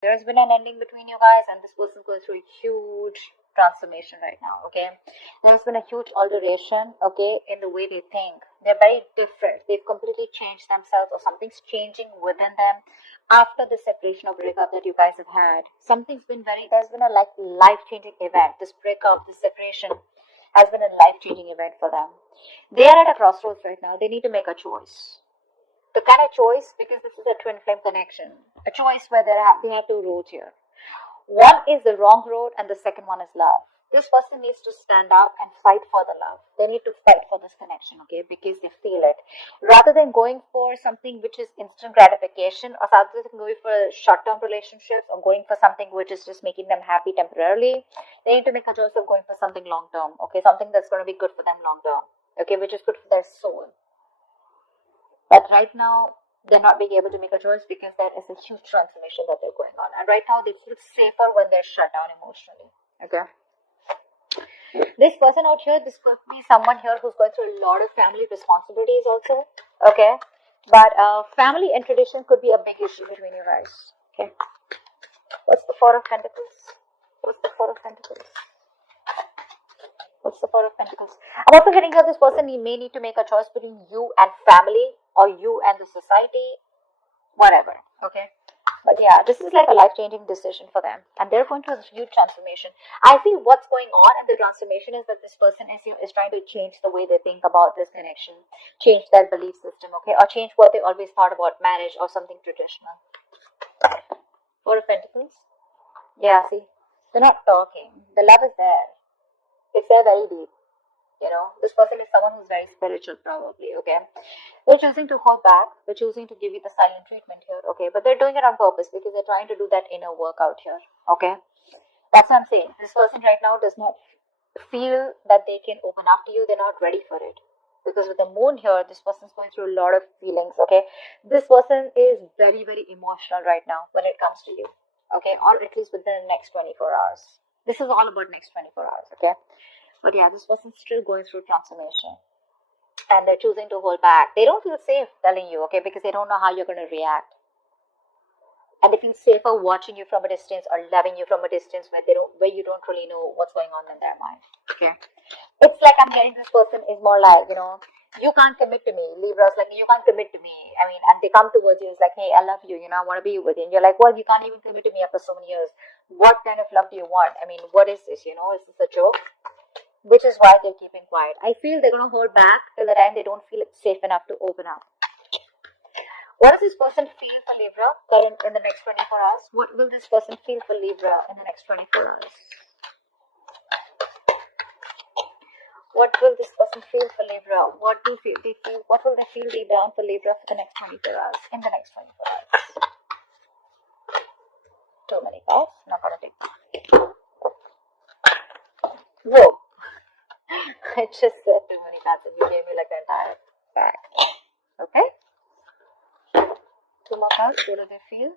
There's been an ending between you guys, and this person's going through a huge transformation right now, okay? There's been a huge alteration, okay, in the way they think. They're very different. They've completely changed themselves, or something's changing within them after the separation or breakup that you guys have had. There's been a like life-changing event. This breakup, this separation has been a life-changing event for them. They are at a crossroads right now. They need to make a choice. The kind of choice, because this is a twin flame connection, a choice where they have two roads here. One is the wrong road, and the second one is love. This person needs to stand up and fight for the love. They need to fight for this connection, okay, because they feel it. Rather than going for something which is instant gratification, or rather than going for short-term relationships, or going for something which is just making them happy temporarily, they need to make a choice of going for something long-term, okay, something that's going to be good for them long-term, okay, which is good for their soul. But right now, they're not being able to make a choice because there is a huge transformation that they're going on. And right now, they feel safer when they're shut down emotionally. Okay. This person out here, this could be someone here who's going through a lot of family responsibilities also. Okay. But family and tradition could be a big issue between you guys. Okay. What's the Four of Pentacles? What's the Four of Pentacles? What's the Four of Pentacles? I'm also getting here, this person, you may need to make a choice between you and family, or you and the society, whatever, okay? But yeah, this is like a life-changing decision for them, and they're going through this huge transformation. I feel what's going on in the transformation is that this person is trying to change the way they think about this connection, change their belief system, okay, or change what they always thought about marriage or something traditional. Four of Pentacles. Yeah, see, they're not talking. The love is there. It's there very deep. You know, this person is someone who's very spiritual, probably, okay? They're choosing to hold back. They're choosing to give you the silent treatment here, okay? But they're doing it on purpose because they're trying to do that inner work out here, okay? That's what I'm saying. This person right now does not feel that they can open up to you. They're not ready for it. Because with the moon here, this person's going through a lot of feelings, okay? This person is very, very emotional right now when it comes to you, okay? Or at least within the next 24 hours. This is all about next 24 hours, okay? But yeah, this person's still going through transformation. And they're choosing to hold back. They don't feel safe telling you, okay, because they don't know how you're going to react. And they feel safer watching you from a distance or loving you from a distance where you don't really know what's going on in their mind. Okay. It's like I'm getting this person is more like, you know, you can't commit to me. Libra's like, you can't commit to me. I mean, and they come towards you, it's like, hey, I love you, you know, I want to be with you. And you're like, well, you can't even commit to me after so many years. What kind of love do you want? I mean, what is this, you know? Is this a joke? Which is why they're keeping quiet. I feel they're going to hold back till the time they don't feel it's safe enough to open up. What does this person feel for Libra in the next 24 hours? What will this person feel for Libra in the next 24 hours? What will this person feel for Libra? What will they feel deep down for Libra for the next 24 hours? In the next 24 hours. Too many cards. Not gonna take that. Whoa. I just said too many cards and you gave me like the entire pack. Okay? Two more cards. What do they feel?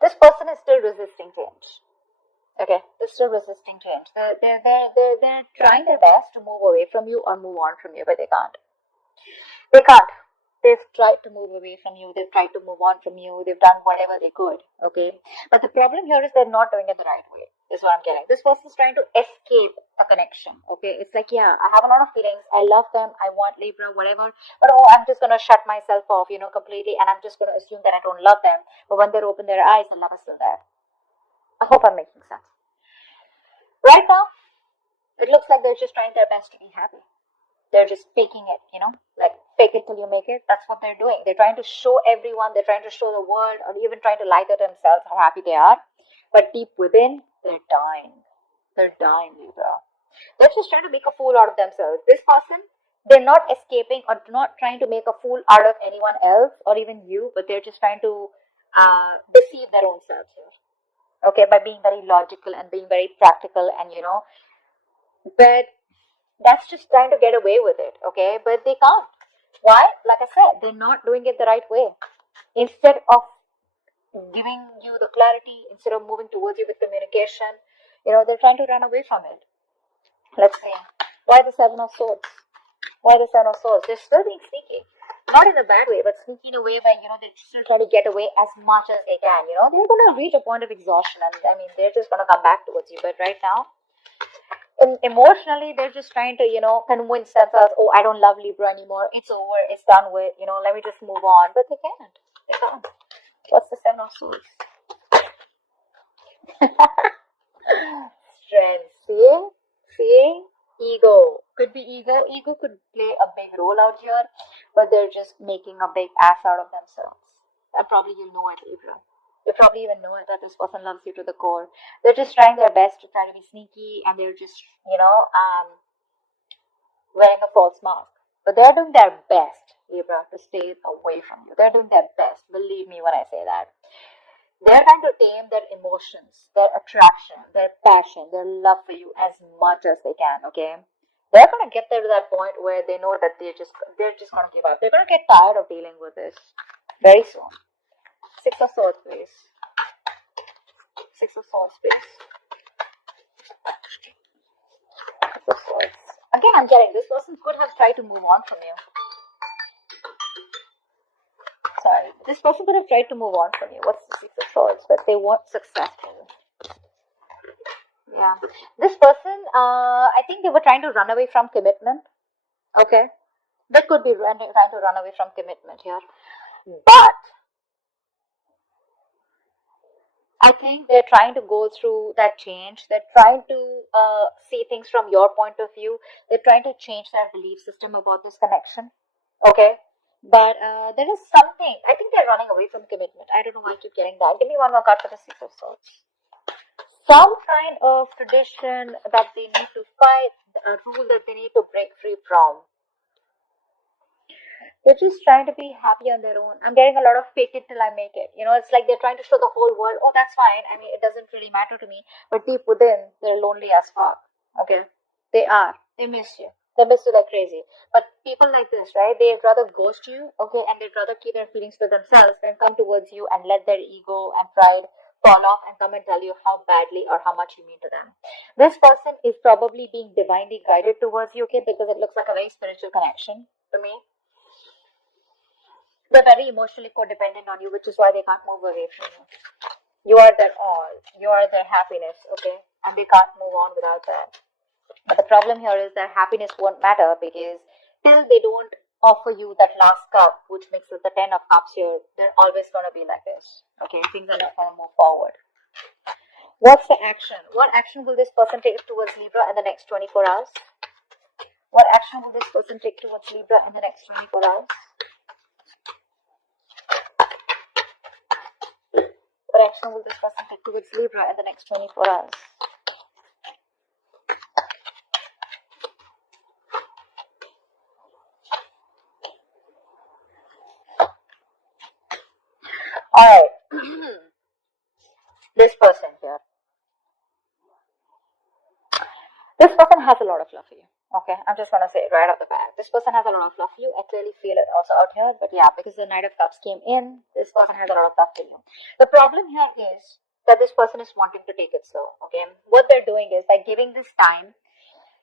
This person is still resisting change. Okay, they're still resisting change. They're trying their best to move away from you or move on from you, but they can't. They can't. They've tried to move away from you. They've tried to move on from you. They've done whatever they could. Okay, but the problem here is they're not doing it the right way. Is what I'm getting. This person's trying to escape a connection. Okay, it's like, yeah, I have a lot of feelings. I love them. I want Libra, whatever. But I'm just gonna shut myself off, you know, completely, and I'm just gonna assume that I don't love them. But when they open their eyes, the love is still there. I hope I'm making sense. Right now, it looks like they're just trying their best to be happy. They're just faking it, you know, like fake it till you make it. That's what they're doing. They're trying to show everyone. They're trying to show the world, or even trying to lie to themselves how happy they are. But deep within, they're dying. They're dying, Libra. They're just trying to make a fool out of themselves. This person, they're not escaping or not trying to make a fool out of anyone else or even you, but they're just trying to deceive their own selves here. Okay, by being very logical and being very practical and, you know, but that's just trying to get away with it, okay? But they can't. Why? Like I said, they're not doing it the right way. Instead of giving you the clarity, instead of moving towards you with communication, you know, they're trying to run away from it. Let's see. Why the Seven of Swords? Why the Seven of Swords? They're still being sneaky. Not in a bad way, but sneaky in a way where, they're still trying to get away as much as they can. They're going to reach a point of exhaustion, and I mean, they're just going to come back towards you. But right now, emotionally, they're just trying to, convince themselves, oh, I don't love Libra anymore. It's over. It's done with. Let me just move on. But they can't. They can't. What's the Seven of Swords? Strength. See? Ego. Could be ego. Ego could play a big role out here, but they're just making a big ass out of themselves. And probably you know it, Libra. You probably even know it that this person loves you to the core. They're just trying their best to try to be sneaky, and they're just, wearing a false mask. But they're doing their best, Libra, to stay away from you. They're doing their best. Believe me when I say that. They're trying to tame their emotions, their attraction, their passion, their love for you as much as they can, okay? They're going to get there to that point where they know that they're just going to give up. They're going to get tired of dealing with this very soon. Six of Swords, please. Six of Swords, please. Six of Swords. Again, I'm getting this person could have tried to move on from you. Sorry, this person could have tried to move on from you. What's the Six of Swords? But they weren't successful. Yeah. This person, I think they were trying to run away from commitment. Okay. They could be trying to run away from commitment here. But I think they're trying to go through that change. They're trying to see things from your point of view. They're trying to change their belief system about this connection. Okay. But there is something. I think they're running away from commitment. I don't know why I keep getting that. Give me one more card for the Six of Swords. Some kind of tradition that they need to fight, a rule that they need to break free from. They're just trying to be happy on their own. I'm getting a lot of fake it till I make it. It's like they're trying to show the whole world, oh, that's fine. I mean, it doesn't really matter to me. But deep within, they're lonely as fuck. Okay? They are. They miss you. They miss you like crazy. But people like this, right? They'd rather ghost you, okay? And they'd rather keep their feelings to themselves than come towards you and let their ego and pride fall off and come and tell you how badly or how much you mean to them. This person is probably being divinely guided towards you, okay? Because it looks like a very spiritual connection to me. They're very emotionally codependent on you, which is why they can't move away from you. You are their all. You are their happiness, okay? And they can't move on without that. But the problem here is that happiness won't matter because till they don't offer you that last cup, which makes it the 10 of cups here, they're always going to be like this, okay? Things are not going to move forward. What's the action? What action will this person take towards Libra in the next 24 hours? What action will this person take towards Libra in the next 24 hours? What action will this person take towards Libra in the next 24 hours? Alright. This person here. This person has a lot of love for you. Okay, I'm just gonna say it right off the bat. This person has a lot of love for you. I clearly feel it also out here. But yeah, because the Knight of Cups came in, this person has a lot of love for you. The problem here is that this person is wanting to take it slow. Okay, what they're doing is by giving this time,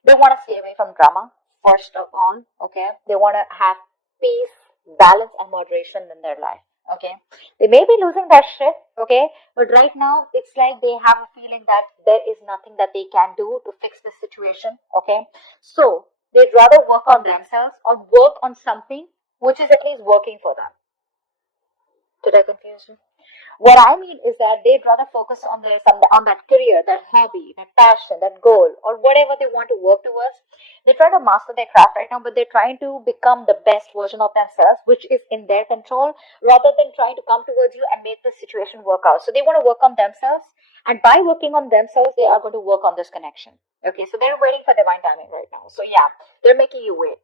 they want to stay away from drama. First of all, okay, they want to have peace, balance, and moderation in their life. Okay, they may be losing their shit, okay, but right now it's like they have a feeling that there is nothing that they can do to fix the situation. Okay, so they'd rather work on themselves or work on something which is at least working for them. Did I confuse you? What I mean is that they'd rather focus on that career, that hobby, that passion, that goal, or whatever they want to work towards. They're trying to master their craft right now, but they're trying to become the best version of themselves, which is in their control, rather than trying to come towards you and make the situation work out. So they want to work on themselves, and by working on themselves, they are going to work on this connection. Okay, so they're waiting for divine timing right now. So yeah, they're making you wait.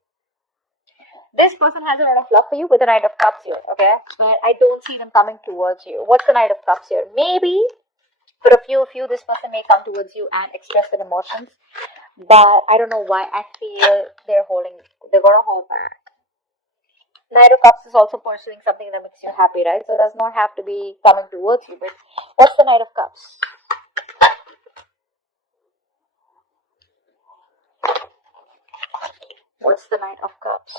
This person has a lot of love for you with the Knight of Cups here, okay? But I don't see them coming towards you. What's the Knight of Cups here? Maybe for a few of you, this person may come towards you and express their emotions. But I don't know why. I feel they're going to hold back. Knight of Cups is also pursuing something that makes you happy, right? So it does not have to be coming towards you. But what's the Knight of Cups? What's What's the Knight of Cups?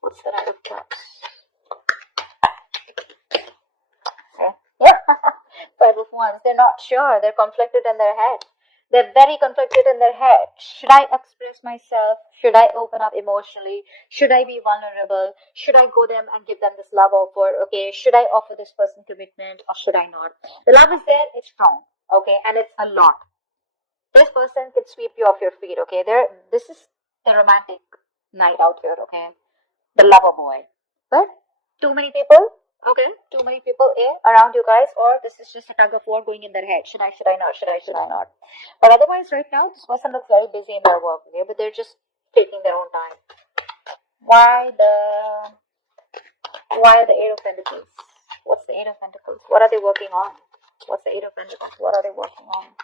What's the Knight of Cups? Okay. Yeah. Five of Wands. They're not sure. They're conflicted in their head. They're very conflicted in their head. Should I express myself? Should I open up emotionally? Should I be vulnerable? Should I go them and give them this love offer? Okay. Should I offer this person commitment or should I not? The love is there. It's strong. Okay. And it's a lot. This person can sweep you off your feet. Okay. This is the romantic night out here. Okay. The lover boy. But too many people. Okay, too many people around you guys, or this is just a tug of war going in their head. Should I not? Should I not? But otherwise, right now, this person looks very busy in their work, okay? But they're just taking their own time. Why the Eight of Pentacles? What's the Eight of Pentacles? What are they working on? What's the Eight of Pentacles? What are they working on?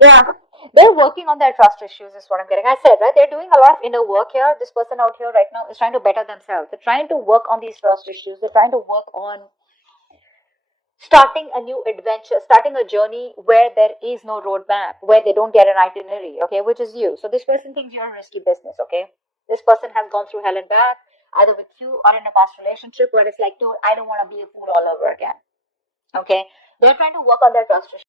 Yeah, they're working on their trust issues is what I'm getting. I said, right? They're doing a lot of inner work here. This person out here right now is trying to better themselves. They're trying to work on these trust issues. They're trying to work on starting a new adventure, starting a journey where there is no roadmap, where they don't get an itinerary, okay, which is you. So this person thinks you're a risky business, okay? This person has gone through hell and back, either with you or in a past relationship where it's like, dude, I don't want to be a fool all over again, okay? They're trying to work on their trust issues.